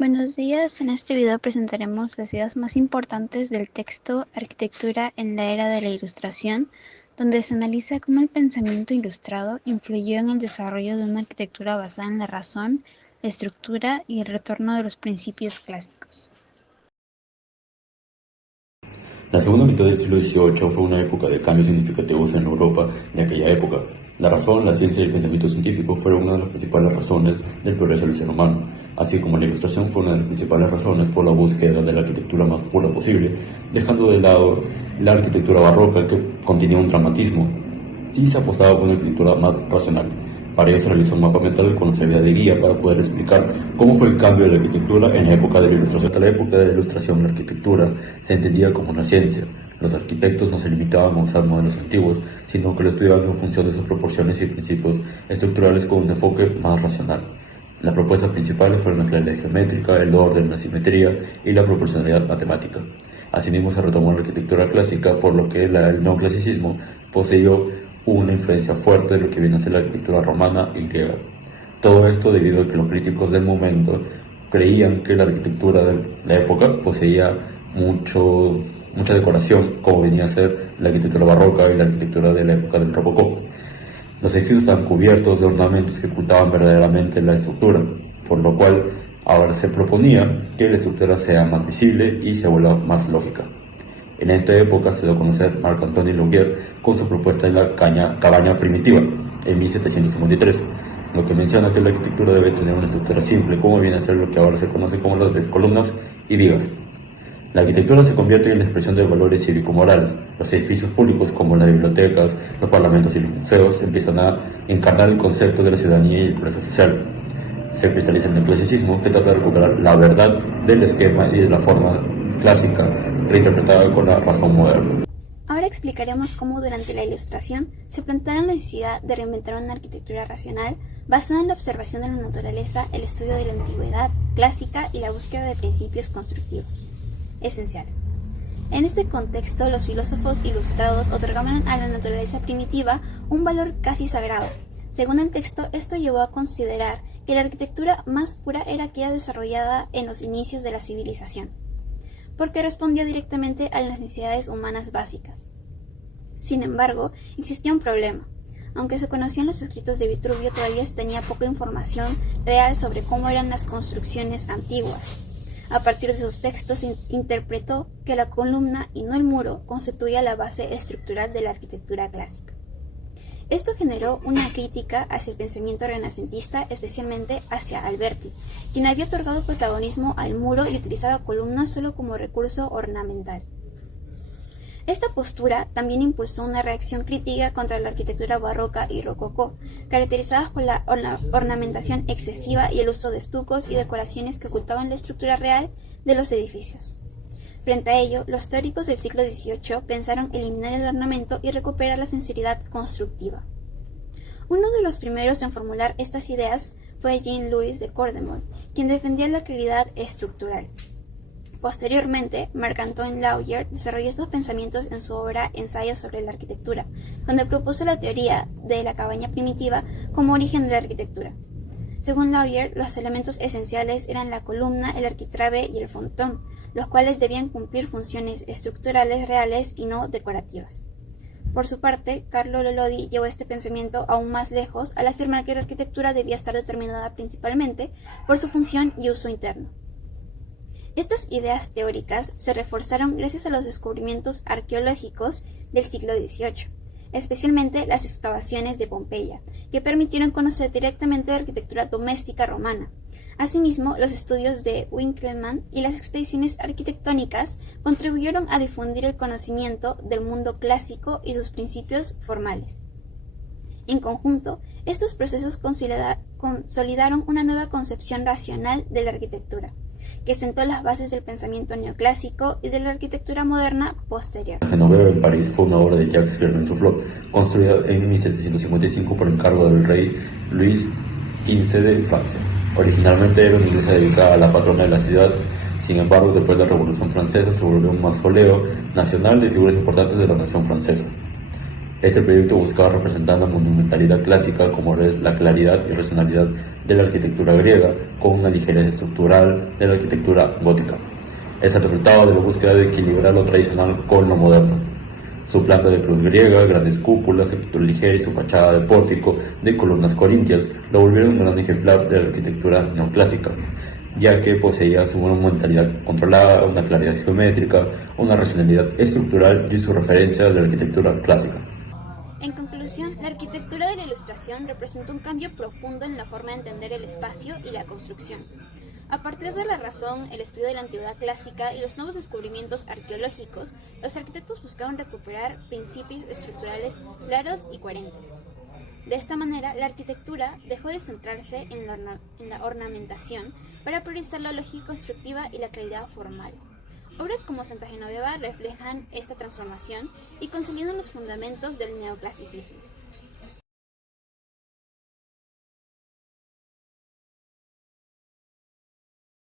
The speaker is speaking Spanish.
Buenos días, en este video presentaremos las ideas más importantes del texto Arquitectura en la era de la Ilustración, donde se analiza cómo el pensamiento ilustrado influyó en el desarrollo de una arquitectura basada en la razón, la estructura y el retorno de los principios clásicos. La segunda mitad del siglo XVIII fue una época de cambios significativos en Europa de aquella época. La razón, la ciencia y el pensamiento científico fueron una de las principales razones del progreso del ser humano, así como la ilustración fue una de las principales razones por la búsqueda de la arquitectura más pura posible, dejando de lado la arquitectura barroca que contenía un dramatismo, y se apostaba por una arquitectura más racional. Para ello se realizó un mapa mental con servida de guía para poder explicar cómo fue el cambio de la arquitectura en la época de la Ilustración. Hasta la época de la Ilustración, la arquitectura se entendía como una ciencia. Los arquitectos no se limitaban a usar modelos antiguos, sino que lo estudiaban en función de sus proporciones y principios estructurales con un enfoque más racional. Las propuestas principales fueron la claridad geométrica, el orden, la simetría y la proporcionalidad matemática. Asimismo se retomó la arquitectura clásica, por lo que el neoclasicismo poseyó una influencia fuerte de lo que viene a ser la arquitectura romana y griega. Todo esto debido a que los críticos del momento creían que la arquitectura de la época poseía mucha decoración, como venía a ser la arquitectura barroca y la arquitectura de la época del rococó. Los edificios estaban cubiertos de ornamentos que ocultaban verdaderamente la estructura, por lo cual ahora se proponía que la estructura sea más visible y se vuelva más lógica. En esta época se dio a conocer Marc-Antoine Laugier con su propuesta de la cabaña primitiva, en 1753, lo que menciona que la arquitectura debe tener una estructura simple, como viene a ser lo que ahora se conoce como las columnas y vigas. La arquitectura se convierte en la expresión de valores cívico-morales. Los edificios públicos, como las bibliotecas, los parlamentos y los museos, empiezan a encarnar el concepto de la ciudadanía y el progreso social. Se cristaliza en el clasicismo, que trata de recuperar la verdad del esquema y de la forma clásica, reinterpretada con la razón moderna. Ahora explicaremos cómo durante la Ilustración se plantea la necesidad de reinventar una arquitectura racional basada en la observación de la naturaleza, el estudio de la antigüedad clásica y la búsqueda de principios constructivos. Esencial. En este contexto, los filósofos ilustrados otorgaban a la naturaleza primitiva un valor casi sagrado. Según el texto, esto llevó a considerar que la arquitectura más pura era aquella desarrollada en los inicios de la civilización, porque respondía directamente a las necesidades humanas básicas. Sin embargo, existía un problema. Aunque se conocían los escritos de Vitruvio, todavía se tenía poca información real sobre cómo eran las construcciones antiguas. A partir de sus textos se interpretó que la columna y no el muro constituía la base estructural de la arquitectura clásica. Esto generó una crítica hacia el pensamiento renacentista, especialmente hacia Alberti, quien había otorgado protagonismo al muro y utilizaba columnas solo como recurso ornamental. Esta postura también impulsó una reacción crítica contra la arquitectura barroca y rococó, caracterizadas por la ornamentación excesiva y el uso de estucos y decoraciones que ocultaban la estructura real de los edificios. Frente a ello, los teóricos del siglo XVIII pensaron eliminar el ornamento y recuperar la sinceridad constructiva. Uno de los primeros en formular estas ideas fue Jean-Louis de Cordemoy, quien defendía la claridad estructural. Posteriormente, Marc-Antoine Laugier desarrolló estos pensamientos en su obra Ensayos sobre la arquitectura, donde propuso la teoría de la cabaña primitiva como origen de la arquitectura. Según Laugier, los elementos esenciales eran la columna, el arquitrabe y el frontón, los cuales debían cumplir funciones estructurales reales y no decorativas. Por su parte, Carlo Lolodi llevó este pensamiento aún más lejos al afirmar que la arquitectura debía estar determinada principalmente por su función y uso interno. Estas ideas teóricas se reforzaron gracias a los descubrimientos arqueológicos del siglo XVIII, especialmente las excavaciones de Pompeya, que permitieron conocer directamente la arquitectura doméstica romana. Asimismo, los estudios de Winckelmann y las expediciones arquitectónicas contribuyeron a difundir el conocimiento del mundo clásico y sus principios formales. En conjunto, estos procesos consolidaron una nueva concepción racional de la arquitectura, que sentó las bases del pensamiento neoclásico y de la arquitectura moderna posterior. Genoveva en París fue una obra de Jacques Germain Soufflot, construida en 1755 por encargo del rey Luis XV de Francia. Originalmente era una iglesia dedicada a la patrona de la ciudad. Sin embargo, después de la Revolución Francesa se volvió un mausoleo nacional de figuras importantes de la nación francesa. Este proyecto buscaba representar la monumentalidad clásica como es la claridad y racionalidad de la arquitectura griega con una ligereza estructural de la arquitectura gótica. Es el resultado de la búsqueda de equilibrar lo tradicional con lo moderno. Su planta de cruz griega, grandes cúpulas, estructura ligera y su fachada de pórtico de columnas corintias lo volvieron un gran ejemplar de la arquitectura neoclásica, ya que poseía su monumentalidad controlada, una claridad geométrica, una racionalidad estructural y su referencia de la arquitectura clásica. En conclusión, la arquitectura de la Ilustración representa un cambio profundo en la forma de entender el espacio y la construcción. A partir de la razón, el estudio de la antigüedad clásica y los nuevos descubrimientos arqueológicos, los arquitectos buscaron recuperar principios estructurales claros y coherentes. De esta manera, la arquitectura dejó de centrarse en la ornamentación para priorizar la lógica constructiva y la claridad formal. Obras como Santa Genoveva reflejan esta transformación y consolidan los fundamentos del neoclasicismo.